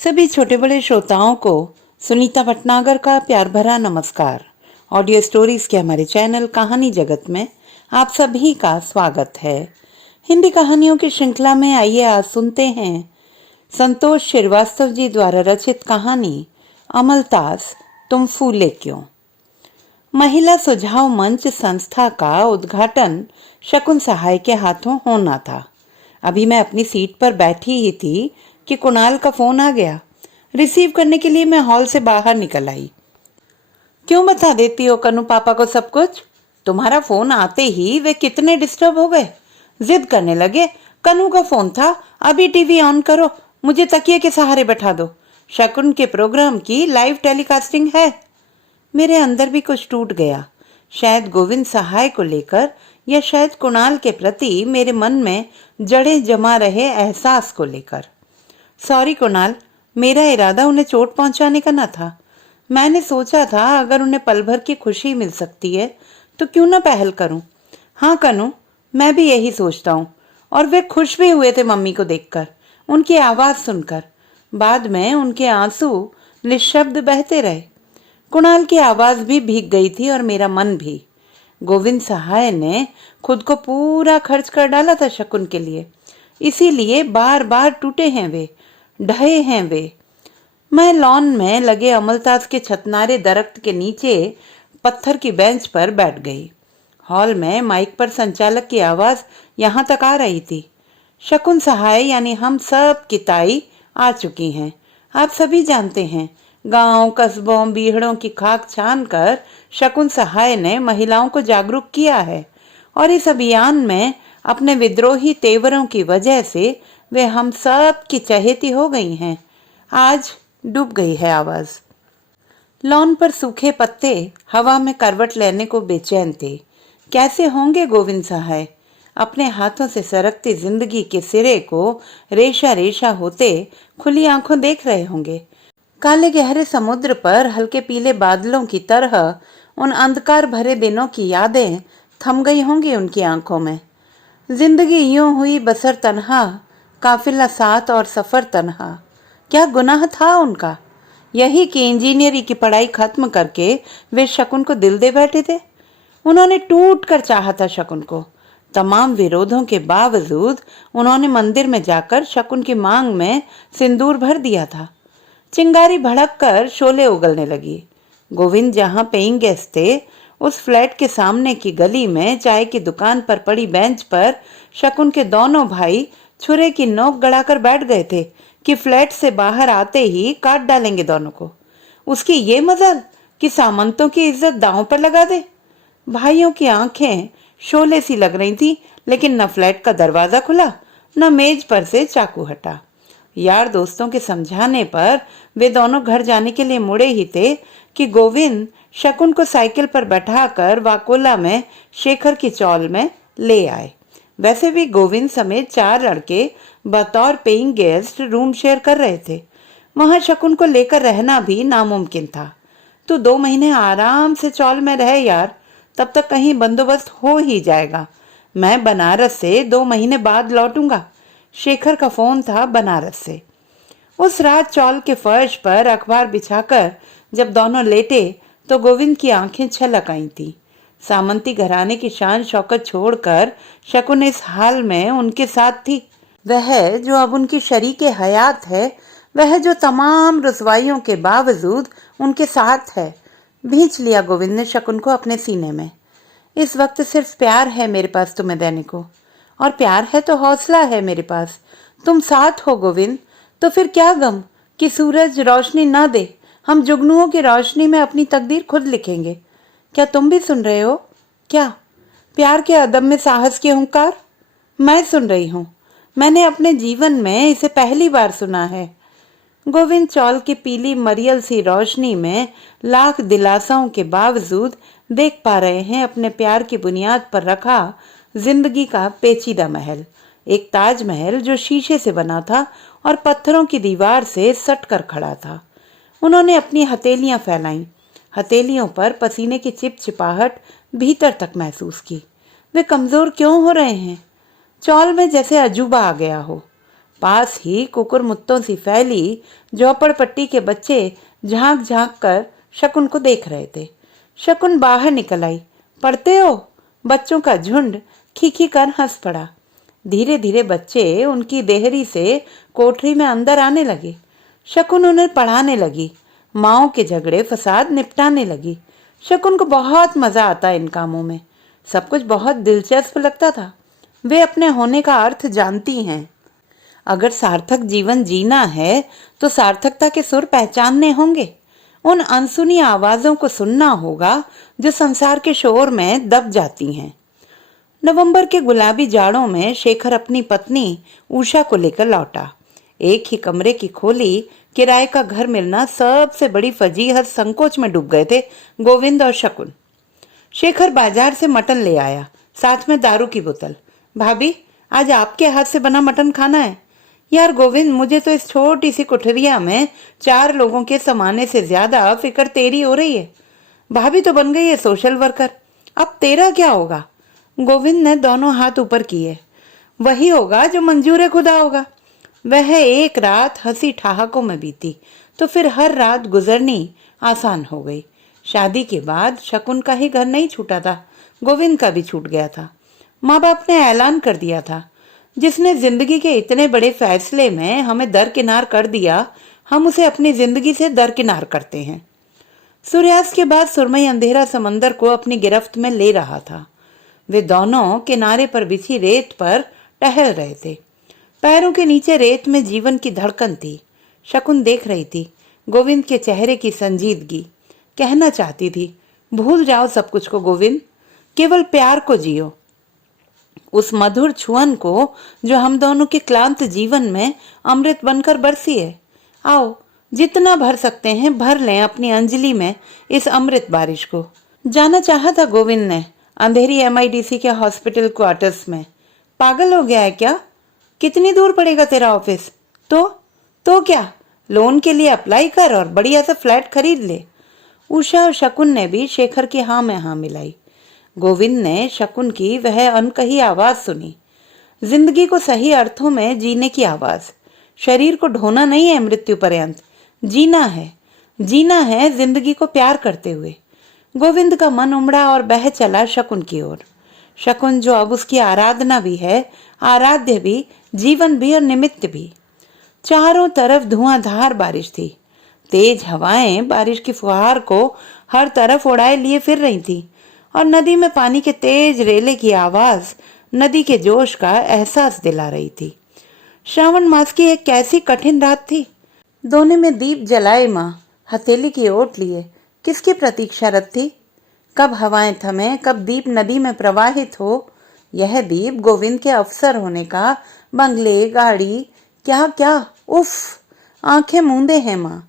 सभी छोटे बड़े श्रोताओं को सुनीता भटनागर का प्यार भरा नमस्कार। ऑडियो स्टोरीज के हमारे चैनल कहानी जगत में आप सभी का स्वागत है। हिंदी कहानियों की श्रृंखला में आइए आज सुनते हैं संतोष श्रीवास्तव जी द्वारा रचित कहानी अमलतास तुम फूले क्यों। महिला सुझाव मंच संस्था का उद्घाटन शकुन सहाय के हाथों होना था। अभी मैं अपनी सीट पर बैठी ही थी कि कुणाल का फोन आ गया। रिसीव करने के लिए मैं हॉल से बाहर निकल आई। क्यों बता देती हो कनु पापा को सब कुछ? तुम्हारा फोन आते ही वे कितने डिस्टर्ब हो गए, जिद करने लगे। कनु का फोन था, अभी टीवी ऑन करो, मुझे तकिए के सहारे बैठा दो, शकुन के प्रोग्राम की लाइव टेलीकास्टिंग है। मेरे अंदर भी कुछ टूट गया, शायद गोविंद सहाय को लेकर या शायद कुणाल के प्रति मेरे मन में जड़ें जमा रहे एहसास को लेकर। सॉरी कुणाल, मेरा इरादा उन्हें चोट पहुंचाने का न था। मैंने सोचा था अगर उन्हें पल भर की खुशी मिल सकती है तो क्यों न पहल करूं। हाँ कनु, मैं भी यही सोचता हूँ। और वे खुश भी हुए थे मम्मी को देखकर, उनकी आवाज सुनकर। बाद में उनके आंसू निशब्द बहते रहे। कुणाल की आवाज भी भीग गई थी और मेरा मन भी। गोविंद सहाय ने खुद को पूरा खर्च कर डाला था शकुन के लिए, इसीलिए बार बार टूटे हैं वे, ढहे हैं वे। मैं लॉन में लगे अमलतास के छतनारे दरख्त के नीचे पत्थर की बेंच पर बैठ गई। हॉल में माइक पर संचालक की आवाज यहां तक आ रही थी। शकुन सहाय यानी हम सब की ताई आ चुकी हैं। आप सभी जानते हैं, गांव कस्बों बीहड़ों की खाक छान कर शकुन सहाय ने महिलाओं को जागरूक किया है और इस अभियान में अपने विद्रोही तेवरों की वजह से वे हम सब की चहेती हो गई हैं। आज डूब गई है आवाज। लॉन पर सूखे पत्ते हवा में करवट लेने को बेचैन थे। कैसे होंगे गोविंद सहाय? अपने हाथों से सरकती जिंदगी के सिरे को रेशा रेशा होते खुली आंखों देख रहे होंगे। काले गहरे समुद्र पर हल्के पीले बादलों की तरह उन अंधकार भरे दिनों की यादें थम गई होंगी उनकी आंखों में। जिंदगी यूं हुई बसर तन्हा, काफिला साथ और सफर तन्हा। क्या गुनाह था उनका? यही कि इंजीनियरिंग की पढ़ाई खत्म करके वे शकुन को दिल दे बैठे थे। उन्होंने टूट कर चाहा था शकुन को। तमाम विरोधों के बावजूद उन्होंने मंदिर में जाकर शकुन की मांग में सिंदूर भर दिया था। चिंगारी भड़क कर शोले उगलने लगी। गोविंद जहां पेइंग गेस्ट थे, उस फ्लैट के सामने की गली में चाय की दुकान पर पड़ी बेंच पर शकुन के दोनों भाई छुरे की नोक गड़ाकर बैठ गए थे कि फ्लैट से बाहर आते ही काट डालेंगे दोनों को। उसकी ये मजाल कि सामंतों की इज्जत दांव पर लगा दे। भाइयों की आंखें शोले सी लग रही थी, लेकिन न फ्लैट का दरवाजा खुला न मेज पर से चाकू हटा। यार दोस्तों के समझाने पर वे दोनों घर जाने के लिए मुड़े ही थे कि गोविंद शकुन को साइकिल पर बैठाकर वाकोला में शेखर की चौल में ले आए। वैसे भी गोविंद समेत 4 लड़के बतौर पेइंग गेस्ट रूम शेयर कर रहे थे। वहां शकुन को लेकर रहना भी नामुमकिन था। तो 2 महीने आराम से चौल में रहे यार, तब तक कहीं बंदोबस्त हो ही जाएगा। मैं बनारस से 2 महीने बाद लौटूंगा। शेखर का फोन था बनारस से। उस रात चौल के फर्श पर अखबार बिछाकर जब दोनों लेटे तो गोविंद की आंखें छलक आई थी। सामंती घराने की शान शौकत छोड़कर शकुन इस हाल में उनके साथ थी। वह जो अब उनकी शरीके हयात है, वह जो तमाम रुसवाइयों के बावजूद उनके साथ है। भींच लिया गोविंद ने शकुन को अपने सीने में। इस वक्त सिर्फ प्यार है मेरे पास तुम्हें देने को, और प्यार है तो हौसला है मेरे पास। तुम साथ हो गोविंद, तो फिर क्या गम कि सूरज रोशनी ना दे। हम जुगनुओं की रोशनी में अपनी तकदीर खुद लिखेंगे। क्या तुम भी सुन रहे हो? क्या प्यार के अदम में साहस की हुंकार? मैं सुन रही हूँ। मैंने अपने जीवन में इसे पहली बार सुना है। गोविंद चौल की पीली मरियल सी रोशनी में लाख दिलासाओं के बावजूद देख पा रहे हैं अपने प्यार की बुनियाद पर रखा जिंदगी का पेचीदा महल। एक ताजमहल जो शीशे से बना था और पत्थरों की दीवार से सट कर खड़ा था। उन्होंने अपनी हथेलियां फैलाईं। हथेलियों पर पसीने की चिपचिपाहट भीतर तक महसूस की। वे कमजोर क्यों हो रहे हैं? चौल में जैसे अजूबा आ गया हो। पास ही कुकुर मुत्तों सी फैली झोपड़पट्टी के बच्चे झांक झांक कर शकुन को देख रहे थे। शकुन बाहर निकल आई। पढ़ते हो? बच्चों का झुंड खीखी कर हंस पड़ा। धीरे धीरे बच्चे उनकी देहरी से कोठरी में अंदर आने लगे। शकुन उन्हें पढ़ाने लगी, माओ के झगड़े फसाद निपटाने लगी। शकुन को बहुत मजा आता इन कामों में। सब कुछ बहुत दिलचस्प लगता था। वे अपने होने का अर्थ जानती हैं। अगर सार्थक जीवन जीना है तो सार्थकता के सुर पहचानने होंगे। उन अनसुनी आवाजों को सुनना होगा जो संसार के शोर में दब जाती हैं। नवंबर के गुलाबी जाड़ों में शेखर अपनी पत्नी उषा को लेकर लौटा। एक ही कमरे की खोली किराए का घर मिलना सबसे बड़ी फजीहत संकोच में डूब गए थे गोविंद और शकुन। शेखर बाजार से मटन ले आया, साथ में दारू की बोतल। भाभी, आज आपके हाथ से बना मटन खाना है। यार गोविंद, मुझे तो इस छोटी सी कुठरिया में 4 लोगों के समाने से ज्यादा फिक्र तेरी हो रही है। भाभी तो बन गई है सोशल वर्कर, अब तेरा क्या होगा? गोविंद ने दोनों हाथ ऊपर किए। वही होगा जो मंजूर खुदा होगा। वह एक रात हंसी ठहाकों में बीती तो फिर हर रात गुजरनी आसान हो गई। शादी के बाद शकुन का ही घर नहीं छूटा था, गोविंद का भी छूट गया था। माँ बाप ने ऐलान कर दिया था, जिसने जिंदगी के इतने बड़े फैसले में हमें दरकिनार कर दिया, हम उसे अपनी जिंदगी से दरकिनार करते हैं। सूर्यास्त के बाद सुरमई अंधेरा समंदर को अपनी गिरफ्त में ले रहा था। वे दोनों किनारे पर बिछी रेत पर टहल रहे थे। पैरों के नीचे रेत में जीवन की धड़कन थी। शकुन देख रही थी गोविंद के चेहरे की संजीदगी। कहना चाहती थी, भूल जाओ सब कुछ को गोविंद, केवल प्यार को जियो, उस मधुर छुअन को जो हम दोनों के क्लांत जीवन में अमृत बनकर बरसी है। आओ, जितना भर सकते हैं भर लें अपनी अंजलि में इस अमृत बारिश को। जाना चाहा था गोविंद ने अंधेरी MIDC के हॉस्पिटल क्वार्टर्स में। पागल हो गया है क्या? कितनी दूर पड़ेगा तेरा ऑफिस? तो क्या, लोन के लिए अप्लाई कर और बढ़िया सा फ्लैट खरीद ले। उषा और शकुन ने भी शेखर की हाँ में हाँ मिलाई। गोविंद ने शकुन की वह अनकही आवाज सुनी, जिंदगी को सही अर्थों में जीने की आवाज। शरीर को ढोना नहीं है मृत्यु पर्यंत, जीना है, जीना है जिंदगी को प्यार करते हुए। गोविंद का मन उमड़ा और बह चला शकुन की ओर। शकुन जो अब उसकी आराधना भी है, आराध्य भी, जीवन भी और निमित्त भी। चारों तरफ धुआंधार बारिश थी। तेज हवाएं बारिश की फुहार को हर तरफ उड़ाए लिए फिर रही थी और नदी में पानी के तेज रेले की आवाज नदी के जोश का एहसास दिला रही थी। श्रावण मास की एक कैसी कठिन रात थी। दोने में दीप जलाए माँ हथेली की ओट लिए किसकी प्रतीक्षारत थी? कब हवाएं थमे, कब दीप नदी में प्रवाहित हो। यह दीप गोविंद के अफसर होने का, बंगले, गाड़ी, क्या क्या, उफ, आंखें मूंदे हैं माँ।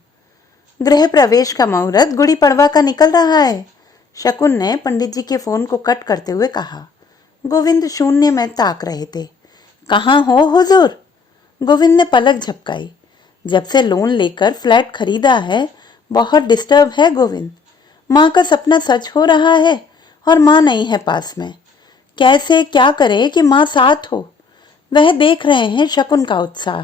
गृह प्रवेश का मुहूर्त गुड़ी पड़वा का निकल रहा है, शकुन ने पंडित जी के फोन को कट करते हुए कहा। गोविंद शून्य में ताक रहे थे। कहाँ हो हुजूर? गोविंद ने पलक झपकाई। जब से लोन लेकर फ्लैट खरीदा है, बहुत डिस्टर्ब है गोविंद। माँ का सपना सच हो रहा है और माँ नहीं है पास में। कैसे क्या करे कि माँ साथ हो। वह देख रहे हैं शकुन का उत्साह।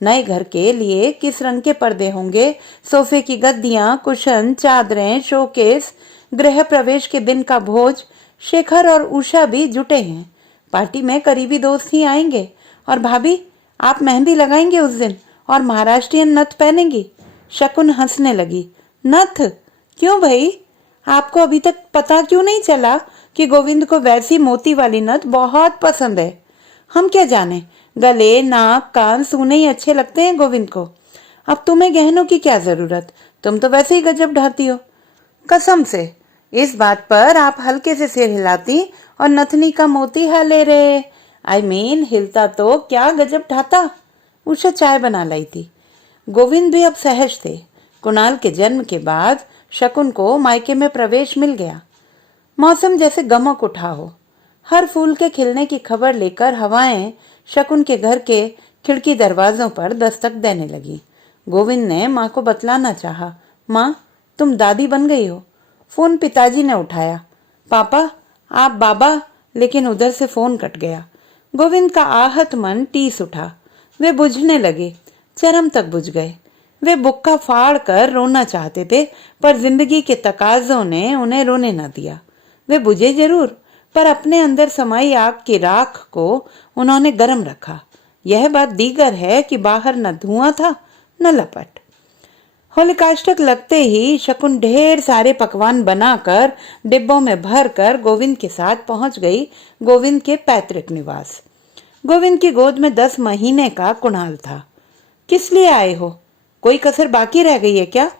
नए घर के लिए किस रंग के पर्दे होंगे, सोफे की गद्दियां, कुशन, चादरें, शोकेस। गृह प्रवेश के दिन का भोज। शेखर और उषा भी जुटे हैं। पार्टी में करीबी दोस्त ही आएंगे। और भाभी, आप मेहंदी लगाएंगे उस दिन और महाराष्ट्रियन नथ पहनेंगी। शकुन हंसने लगी। नथ? क्यों भाई, आपको अभी तक पता क्यों नहीं चला कि गोविंद को वैसी मोती वाली नथ बहुत पसंद है? हम क्या जाने, गले, नाक, कान, सूने ही अच्छे लगते हैं गोविंद को। अब तुम्हें गहनों की क्या जरूरत, तुम तो वैसे ही गजब ढाती हो। कसम से, इस बात पर आप हल्के से सिर हिलाती और नथनी का मोती हिले रहे। I mean, हिलता तो क्या गजब ढाता। उषा चाय बना लाई थी। गोविंद भी अब सहज थे। कुणाल के जन्म के बाद शकुन को मायके में प्रवेश मिल गया। मौसम जैसे गमक उठा हो। हर फूल के खिलने की खबर लेकर हवाएं शकुन के घर के खिड़की दरवाजों पर दस्तक देने लगी। गोविंद ने माँ को बतलाना चाहा, माँ, तुम दादी बन गई हो। फोन पिताजी ने उठाया। पापा, आप बाबा, लेकिन उधर से फोन कट गया। गोविंद का आहत मन टीस उठा। वे बुझने लगे, चरम तक बुझ गए। वे बुक्का फाड़ कर रोना चाहते थे, पर जिंदगी के तकाजों ने उन्हें रोने न दिया। वे बुझे जरूर, पर अपने अंदर समाई आग की राख को उन्होंने गर्म रखा। यह बात दीगर है कि बाहर न धुआं था न लपट। होलिकाष्टक लगते ही शकुन ढेर सारे पकवान बनाकर डिब्बों में भरकर गोविंद के साथ पहुंच गई गोविंद के पैतृक निवास। गोविंद की गोद में 10 महीने का कुणाल था। किस लिए आए हो? कोई कसर बाकी रह गई है क्या?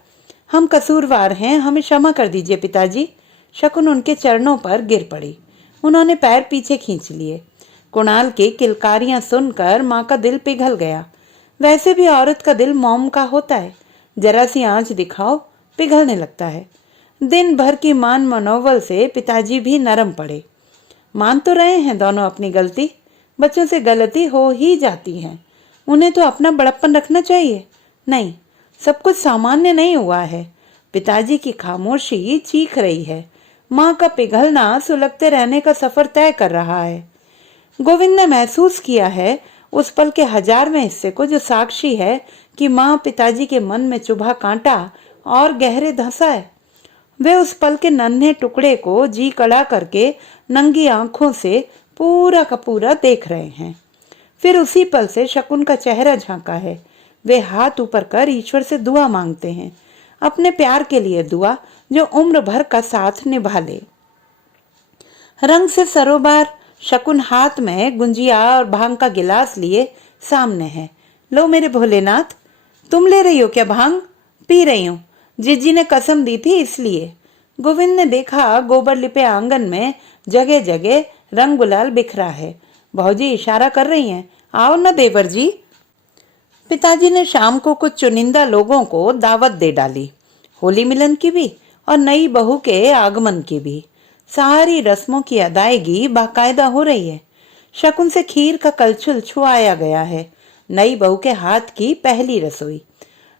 हम कसूरवार हैं, हमें क्षमा कर दीजिए पिताजी। शकुन उनके चरणों पर गिर पड़ी। उन्होंने पैर पीछे खींच लिए। कुणाल की किलकारियां सुनकर माँ का दिल पिघल गया। वैसे भी औरत का दिल मोम का होता है, जरा सी आंच दिखाओ पिघलने लगता है। दिन भर की मान मनोवल से पिताजी भी नरम पड़े। मान तो रहे हैं दोनों अपनी गलती, बच्चों से गलती हो ही जाती है, उन्हें तो अपना बड़प्पन रखना चाहिए। नहीं, सब कुछ सामान्य नहीं हुआ है। पिताजी की खामोशी चीख रही है, माँ का पिघलना सुलगते रहने का सफर तय कर रहा है। गोविंद ने महसूस किया है उस पल के 1000वें हिस्से को, जो साक्षी है कि माँ पिताजी के मन में चुभा कांटा और गहरे धंसा है। वे उस पल के नन्हे टुकड़े को जी कड़ा करके नंगी आंखों से पूरा का पूरा देख रहे हैं। फिर उसी पल से शकुन का चेहरा झांका है। वे हाथ ऊपर कर ईश्वर से दुआ मांगते हैं, अपने प्यार के लिए दुआ जो उम्र भर का साथ निभा ले। रंग से सरोबार शकुन हाथ में गुंजिया और भांग का गिलास लिए सामने है। लो मेरे भोलेनाथ, तुम ले रही हो क्या भांग? पी रही हूँ, जिज्जी ने कसम दी थी इसलिए। गोविंद ने देखा गोबर लिपे आंगन में जगह जगह रंग गुलाल बिखरा है। भौजी इशारा कर रही हैं, आओ न देवर जी। पिताजी ने शाम को कुछ चुनिंदा लोगों को दावत दे डाली, होली मिलन की भी और नई बहू के आगमन की भी। सारी रस्मों की अदायगी बाकायदा हो रही है। शकुन से खीर का कलछुल छुआया गया है। नई बहू के हाथ की पहली रसोई।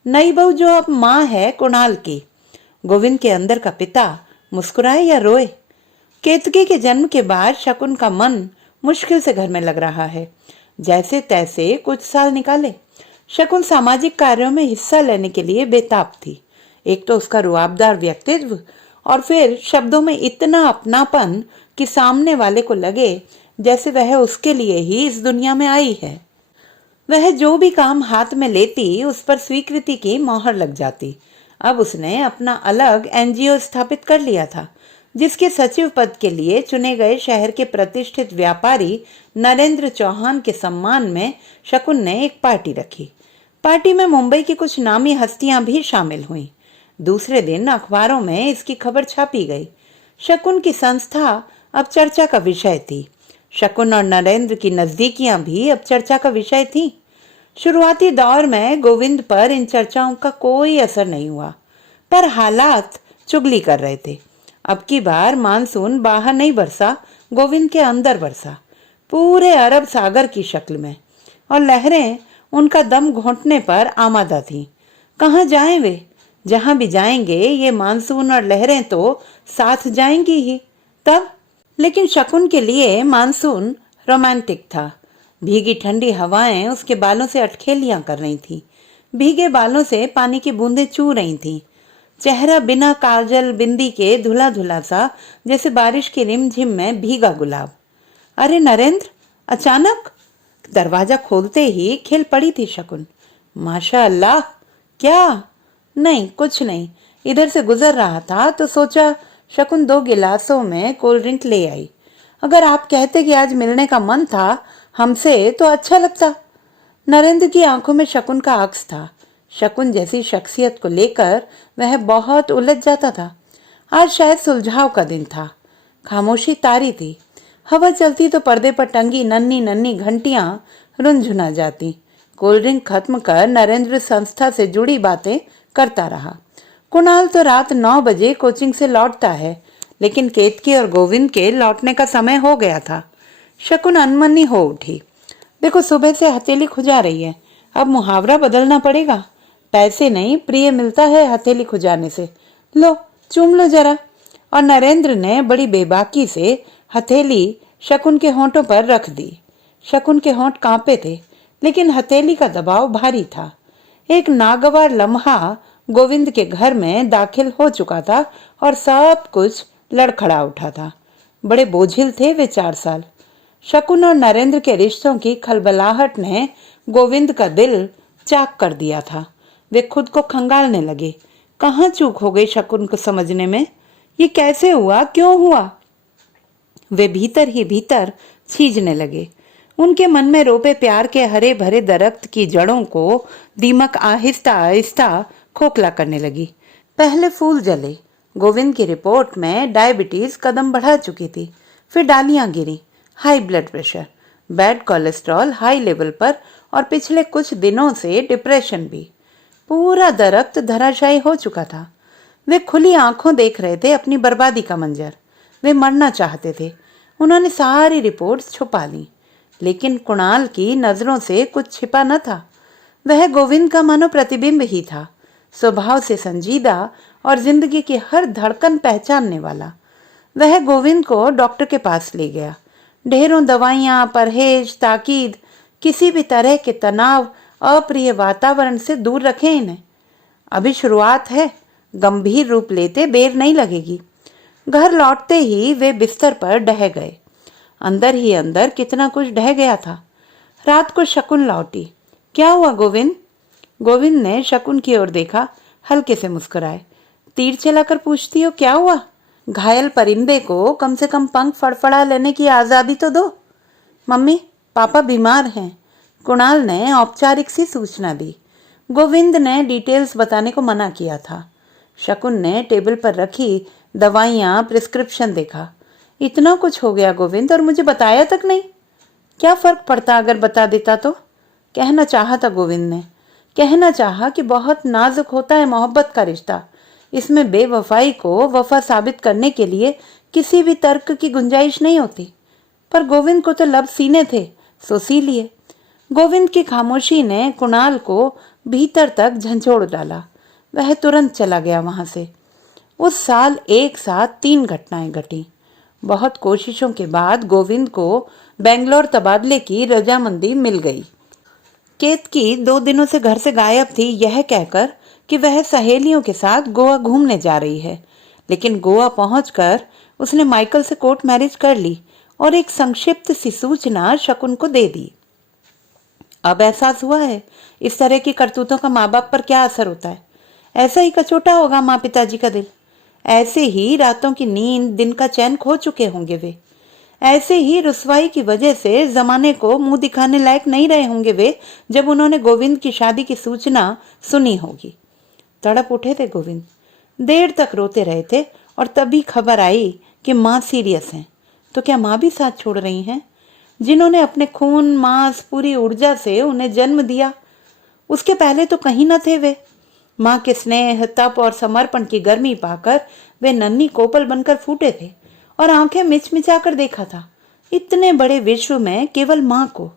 नई बहू जो अब माँ है कुणाल की। गोविंद के अंदर का पिता मुस्कुराए या रोए? केतकी के जन्म के बाद शकुन का मन मुश्किल से घर में लग रहा है। जैसे तैसे कुछ साल निकाले। शकुन सामाजिक कार्यों में हिस्सा लेने के लिए बेताब थी। एक तो उसका रुआबदार व्यक्तित्व, और फिर शब्दों में इतना अपनापन कि सामने वाले को लगे जैसे वह उसके लिए ही इस दुनिया में आई है। वह जो भी काम हाथ में लेती उस पर स्वीकृति की मोहर लग जाती। अब उसने अपना अलग एनजीओ स्थापित कर लिया था, जिसके सचिव पद के लिए चुने गए शहर के प्रतिष्ठित व्यापारी नरेंद्र चौहान के सम्मान में शकुन ने एक पार्टी रखी। पार्टी में मुंबई की कुछ नामी हस्तियां भी शामिल हुईं। दूसरे दिन अखबारों में इसकी खबर छापी गई। शकुन की संस्था अब चर्चा का विषय थी। शकुन और नरेंद्र की नजदीकियां भी अब चर्चा का विषय थी। शुरुआती दौर में गोविंद पर इन चर्चाओं का कोई असर नहीं हुआ, पर हालात चुगली कर रहे थे। अब की बार मानसून बाहर नहीं बरसा, गोविंद के अंदर बरसा, पूरे अरब सागर की शक्ल में, और लहरें उनका दम घोंटने पर आमादा थीं। कहाँ जाएं वे? जहां भी जाएंगे ये मानसून और लहरें तो साथ जाएंगी ही। तब लेकिन शकुन के लिए मानसून रोमांटिक था। भीगी ठंडी हवाएं उसके बालों से अटखेलियां कर रही थीं। भीगे बालों से पानी की बूंदें चू रही थीं। चेहरा बिना काजल बिंदी के धुला धुला सा, जैसे बारिश की रिमझिम में भीगा गुलाब। अरे नरेंद्र! अचानक दरवाजा खोलते ही खिल पड़ी थी शकुन। माशा अल्लाह! क्या? नहीं, कुछ नहीं। इधर से गुजर रहा था तो सोचा शकुन 2 गिलासों में कोल्ड ड्रिंक ले आई। अगर आप कहते कि आज मिलने का मन था हमसे तो अच्छा लगता। नरेंद्र की आंखों में शकुन का अक्स था। शकुन जैसी शख्सियत को लेकर वह बहुत उलझ जाता था। आज शायद सुलझाव का दिन था। खामोशी तारी थी। हवा चलती तो पर्दे पर टंगी नन्ही नन्ही घंटियां रुंझुना जाती। कोल्ड ड्रिंक खत्म कर नरेंद्र संस्था से जुड़ी बातें करता रहा। कुणाल तो रात 9 बजे कोचिंग से लौटता है, लेकिन केतकी और गोविंद के लौटने का समय हो गया था। शकुन अनमनी हो उठी। देखो, सुबह से हथेली खुजा रही है, अब मुहावरा बदलना पड़ेगा। पैसे नहीं, प्रिय मिलता है हथेली खुजाने से। लो, चूम लो जरा। और नरेंद्र ने बड़ी बेबाकी से हथेली शकुन के होंठों पर रख दी। शकुन के होंठ कांपे थे। लेकिन हथेली का दबाव भारी था। एक नागवार लम्हा गोविंद के घर में दाखिल हो चुका था और सब कुछ लड़खड़ा उठा था। बड़े बोझिल थे वे 4 साल। शकुन और नरेंद्र के रिश्तों की खलबलाहट ने गोविंद का दिल चाक कर दिया था। वे खुद को खंगालने लगे। कहाँ चूक हो गई शकुन को समझने में? ये कैसे हुआ, क्यों हुआ? वे भीतर ही भीतर छीजने लगे। उनके मन में रोपे प्यार के हरे भरे दरख्त की जड़ों को दीमक आहिस्ता आहिस्ता खोखला करने लगी। पहले फूल जले। गोविंद की रिपोर्ट में डायबिटीज कदम बढ़ा चुकी थी। फिर डालियां गिरी। High blood pressure, bad cholesterol high level पर, और पिछले कुछ दिनों से डिप्रेशन भी। पूरा दरख्त धराशायी हो चुका था। वे खुली आंखों देख रहे थे अपनी बर्बादी का मंजर। वे मरना चाहते थे। उन्होंने सारी रिपोर्ट्स छुपा ली, लेकिन कुणाल की नजरों से कुछ छिपा न था। वह गोविंद का मानो प्रतिबिंब ही था, स्वभाव से संजीदा और जिंदगी की हर धड़कन पहचानने वाला। वह गोविंद को डॉक्टर के पास ले गया। ढेरों दवाइयां, परहेज, ताकीद, किसी भी तरह के तनाव, अप्रिय वातावरण से दूर रखें इन्हें। अभी शुरुआत है, गंभीर रूप लेते देर नहीं लगेगी। घर लौटते ही वे बिस्तर पर ढह गए। अंदर ही अंदर कितना कुछ ढह गया था। रात को शकुन लौटी। क्या हुआ गोविंद? गोविंद ने शकुन की ओर देखा, हल्के से मुस्कुराए। तीर चलाकर पूछती हो क्या हुआ? घायल परिंदे को कम से कम पंख फड़फड़ा लेने की आजादी तो दो। मम्मी, पापा बीमार हैं, कुणाल ने औपचारिक सी सूचना दी। गोविंद ने डिटेल्स बताने को मना किया था। शकुन ने टेबल पर रखी दवाइयां, प्रिस्क्रिप्शन देखा। इतना कुछ हो गया गोविंद, और मुझे बताया तक नहीं। क्या फर्क पड़ता अगर बता देता तो? कहना चाहा था गोविंद ने। कहना चाहा कि बहुत नाजुक होता है मोहब्बत का रिश्ता। इसमें बेवफाई को वफा साबित करने के लिए किसी भी तर्क की गुंजाइश नहीं होती। पर गोविंद को तो लब सीने थे, सो सी लिए। गोविंद की खामोशी ने कुणाल को भीतर तक झंझोड़ डाला। वह तुरंत चला गया वहां से। उस साल एक साथ 3 घटनाएं घटी। बहुत कोशिशों के बाद गोविंद को बेंगलोर तबादले की रजामंदी मिल गई। केतकी 2 दिनों से घर से गायब थी, यह कहकर कि वह सहेलियों के साथ गोवा घूमने जा रही है। लेकिन गोवा पहुंचकर उसने माइकल से कोर्ट मैरिज कर ली और एक संक्षिप्त सी सूचना शकुन को दे दी। अब एहसास हुआ है इस तरह की करतूतों का माँ बाप पर क्या असर होता है। ऐसा ही कचोटा होगा माँ पिताजी का दिल। ऐसे ही रातों की नींद, दिन का चैन खो चुके होंगे वे। ऐसे ही रुसवाई की वजह से जमाने को मुंह दिखाने लायक नहीं रहे होंगे वे, जब उन्होंने गोविंद की शादी की सूचना सुनी होगी। तड़प उठे थे गोविंद। देर तक रोते रहे थे और तभी खबर आई कि माँ सीरियस हैं। तो क्या माँ भी साथ छोड़ रही हैं? जिन्होंने अपने खून, मांस, पूरी ऊर्जा से उन्हें जन्म दिया, उसके पहले तो कहीं न थे वे। माँ के स्नेह, तप और समर्पण की गर्मी पाकर वे नन्ही कोपल बनकर फूटे थे और आंखें मिचमिचाकर देखा था इतने बड़े विश्व में केवल माँ को।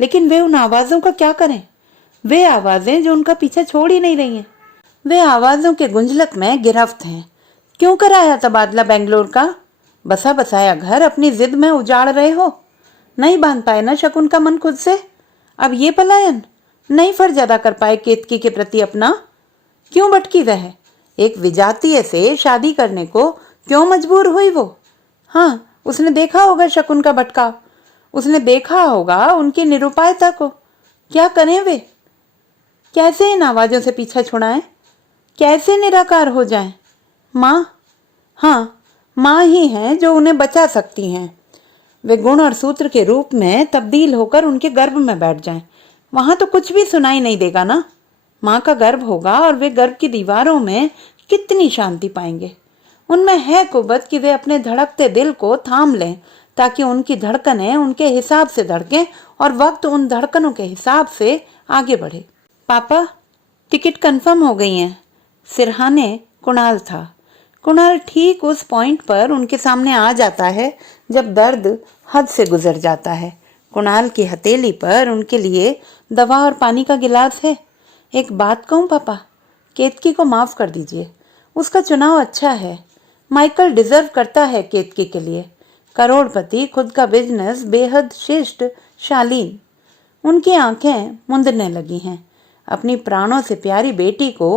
लेकिन वे उन आवाजों का क्या करें? वे आवाजें जो उनका पीछा छोड़ ही नहीं रही हैं। वे आवाजों के गुंजलक में गिरफ्त हैं। क्यों कराया तबादला बेंगलोर का? बसा बसाया घर अपनी जिद में उजाड़ रहे हो। नहीं बांध पाए ना शकुन का मन खुद से। अब ये पलायन नहीं फर्ज अदा कर पाए केतकी के प्रति अपना। क्यों भटकी वह? एक विजातीय से शादी करने को क्यों मजबूर हुई वो? हाँ, उसने देखा होगा शकुन का भटकाव। उसने देखा होगा उनकी निरुपायता को। क्या करें वे? कैसे इन आवाजों से पीछा छुड़ाएं? कैसे निराकार हो जाएं? माँ, हाँ, माँ ही हैं जो उन्हें बचा सकती हैं। वे गुण और सूत्र के रूप में तब्दील होकर उनके गर्भ में बैठ जाएं। वहां तो कुछ भी सुनाई नहीं देगा ना। माँ का गर्भ होगा और वे गर्भ की दीवारों में कितनी शांति पाएंगे। उनमें है कुव्वत कि वे अपने धड़कते दिल को थाम लें, ताकि उनकी धड़कनें उनके हिसाब से धड़कें और वक्त उन धड़कनों के हिसाब से आगे बढ़े। पापा, टिकट कंफर्म हो गई हैं। सिरहाने कुणाल था। कुणाल ठीक उस पॉइंट पर उनके सामने आ जाता है जब दर्द हद से गुजर जाता है। कुणाल की हथेली पर उनके लिए दवा और पानी का गिलास है। एक बात कहूँ पापा, केतकी को माफ कर दीजिए। उसका चुनाव अच्छा है। माइकल डिजर्व करता है केतकी के लिए। करोड़पति, खुद का बिजनेस, बेहद शिष्ट, शालीन। उनकी आंखें मुंदने लगी हैं। अपनी प्राणों से प्यारी बेटी को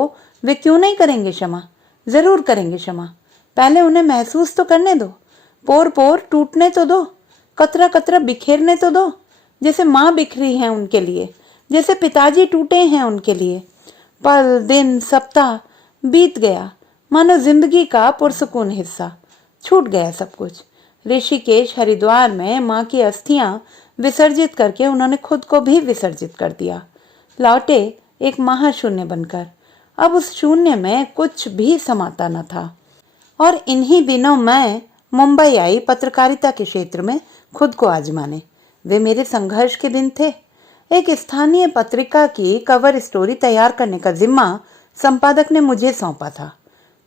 वे क्यों नहीं करेंगे क्षमा? जरूर करेंगे क्षमा। पहले उन्हें महसूस तो करने दो, पोर पोर टूटने तो दो, कतरा कतरा बिखेरने तो दो, जैसे माँ बिखरी है उनके लिए, जैसे पिताजी टूटे हैं उनके लिए। पल, दिन, सप्ताह बीत गया, मानो जिंदगी का पुरसुकून हिस्सा। छूट गया सब कुछ। ऋषिकेश, हरिद्वार में माँ की अस्थियां विसर्जित करके उन्होंने खुद को भी विसर्जित कर दिया। लौटे एक महाशून्य बनकर। अब उस शून्य में कुछ भी समाता न था। और इन्हीं दिनों मैं मुंबई आई पत्रकारिता के क्षेत्र में खुद को आजमाने। वे मेरे संघर्ष के दिन थे। एक स्थानीय पत्रिका की कवर स्टोरी तैयार करने का जिम्मा संपादक ने मुझे सौंपा था।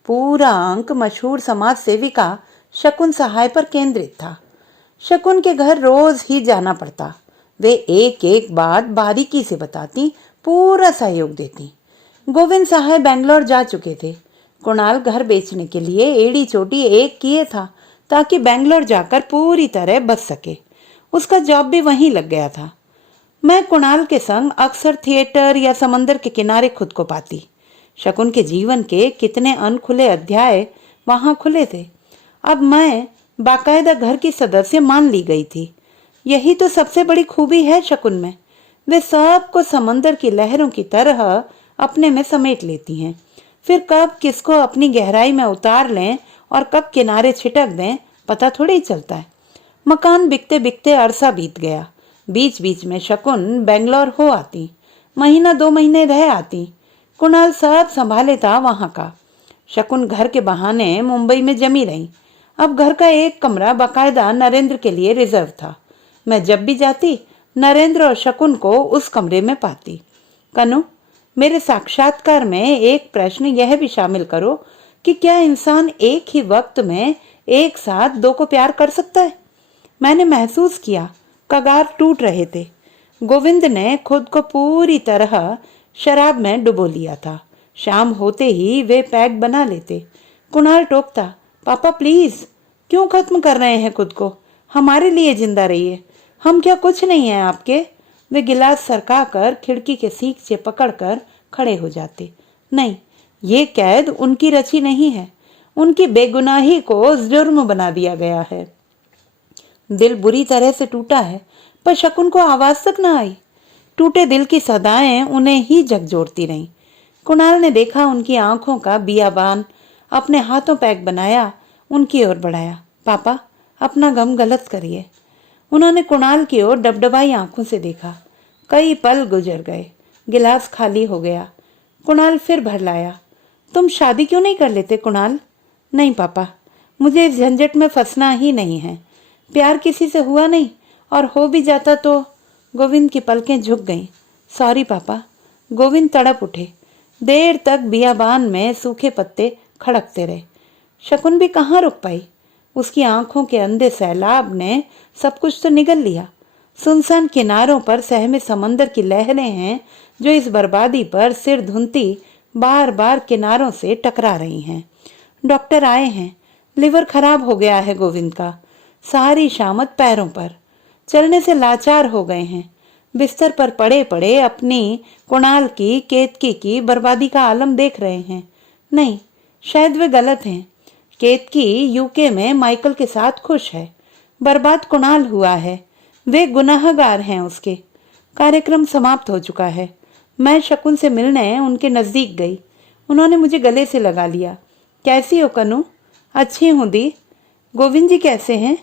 पूरा अंक मशहूर समाज सेविका शकुन सहाय पर केंद्रित था। शकुन के घर रोज ही जाना पड़ता। वे एक एक बात बारीकी से बताती, पूरा सहयोग देती। गोविंद सहाय बेंगलोर जा चुके थे। कुणाल घर बेचने के लिए एड़ी चोटी एक किए था ताकि बेंगलोर जाकर पूरी तरह बच सके। उसका जॉब भी वहीं लग गया था। मैं कुणाल के संग अक्सर थिएटर या समंदर के किनारे खुद को पाती। शकुन के जीवन के कितने अनखुले अध्याय वहां खुले थे। अब मैं बाकायदा घर की सदस्य मान ली गई थी। यही तो सबसे बड़ी खूबी है शकुन में। वे सबको समंदर की लहरों की तरह अपने में समेट लेती हैं। फिर कब किसको अपनी गहराई में उतार लें और कब किनारे छिटक दें, पता थोड़ी चलता है। मकान बिकते बिकते अरसा बीत गया। बीच बीच में शकुन बेंगलोर हो आती, महीना 2 महीने रह आती। कुणाल सब संभाले था वहां का। शकुन घर के बहाने मुंबई में जमी रही। अब घर का एक कमरा बाकायदा नरेंद्र के लिए रिजर्व था। मैं जब भी जाती, नरेंद्र और शकुन को उस कमरे में पाती। कनु, मेरे साक्षात्कार में एक प्रश्न यह भी शामिल करो कि क्या इंसान एक ही वक्त में एक साथ 2 को प्यार कर सकता है? मैंने महसूस किया कगार टूट रहे थे। गोविंद ने खुद को पूरी तरह शराब में डुबो लिया था। शाम होते ही वे पैक बना लेते। कुणाल टोकता, पापा प्लीज, क्यों खत्म कर रहे हैं खुद को? हमारे लिए जिंदा रहिए। हम क्या कुछ नहीं है आपके? वे गिलास सरकाकर खिड़की के सीख से पकड़कर खड़े हो जाते। नहीं, ये कैद उनकी रची नहीं है। उनकी बेगुनाही को जुर्म बना दिया गया है। दिल बुरी तरह से टूटा है, पर शकुन को आवाज तक न आई। टूटे दिल की सदाएं उन्हें ही झकझोरती रहीं। कुणाल ने देखा उनकी आंखों का बियाबान, अपने हाथों पैक बनाया, उनकी ओर बढ़ाया। पापा, अपना गम गलत करिए। उन्होंने कुणाल की ओर डबडबाई आंखों से देखा। कई पल गुजर गए। गिलास खाली हो गया। कुणाल फिर भर लाया। तुम शादी क्यों नहीं कर लेते कुणाल? नहीं पापा, मुझे इस झंझट में फंसना ही नहीं है। प्यार किसी से हुआ नहीं, और हो भी जाता तो। गोविंद की पलकें झुक गईं। सॉरी पापा। गोविंद तड़प उठे। देर तक बियाबान में सूखे पत्ते खड़कते रहे। शकुन भी कहाँ रुक पाई। उसकी आंखों के अंधे सैलाब ने सब कुछ तो निगल लिया। सुनसान किनारों पर सहमे समंदर की लहरें हैं जो इस बर्बादी पर सिर धुनती बार बार किनारों से टकरा रही हैं। डॉक्टर आए हैं। लिवर खराब हो गया है गोविंद का। सारी शामत पैरों पर, चलने से लाचार हो गए हैं। बिस्तर पर पड़े पड़े अपनी कुणाल की, केतकी की बर्बादी का आलम देख रहे हैं। नहीं, शायद वे गलत हैं। केतकी यूके में माइकल के साथ खुश है। बर्बाद कुणाल हुआ है। वे गुनाहगार हैं उसके। कार्यक्रम समाप्त हो चुका है। मैं शकुन से मिलने उनके नजदीक गई। उन्होंने मुझे गले से लगा लिया। कैसी हो कनु? अच्छी हूँ दी। गोविंद जी कैसे हैं?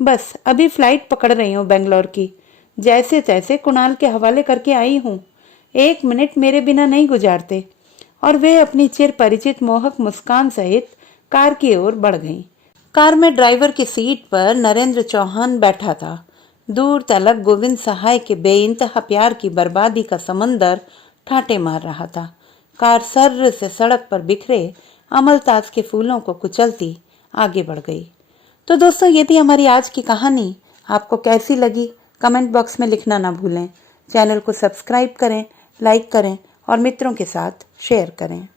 बस अभी फ्लाइट पकड़ रही हूँ बेंगलोर की। जैसे तैसे कुणाल के हवाले करके आई हूँ। 1 मिनट मेरे बिना नहीं गुजारते। और वे अपनी चिर परिचित मोहक मुस्कान सहित कार की ओर बढ़ गईं। कार में ड्राइवर की सीट पर नरेंद्र चौहान बैठा था। दूर तलक गोविंद सहाय के बेइंतहा प्यार की बर्बादी का समंदर ठाटे मार रहा था। कार सर्र से सड़क पर बिखरे अमलतास के फूलों को कुचलती आगे बढ़ गई। तो दोस्तों, ये थी हमारी आज की कहानी। आपको कैसी लगी कमेंट बॉक्स में लिखना ना भूलें। चैनल को सब्सक्राइब करें, लाइक करें और मित्रों के साथ शेयर करें।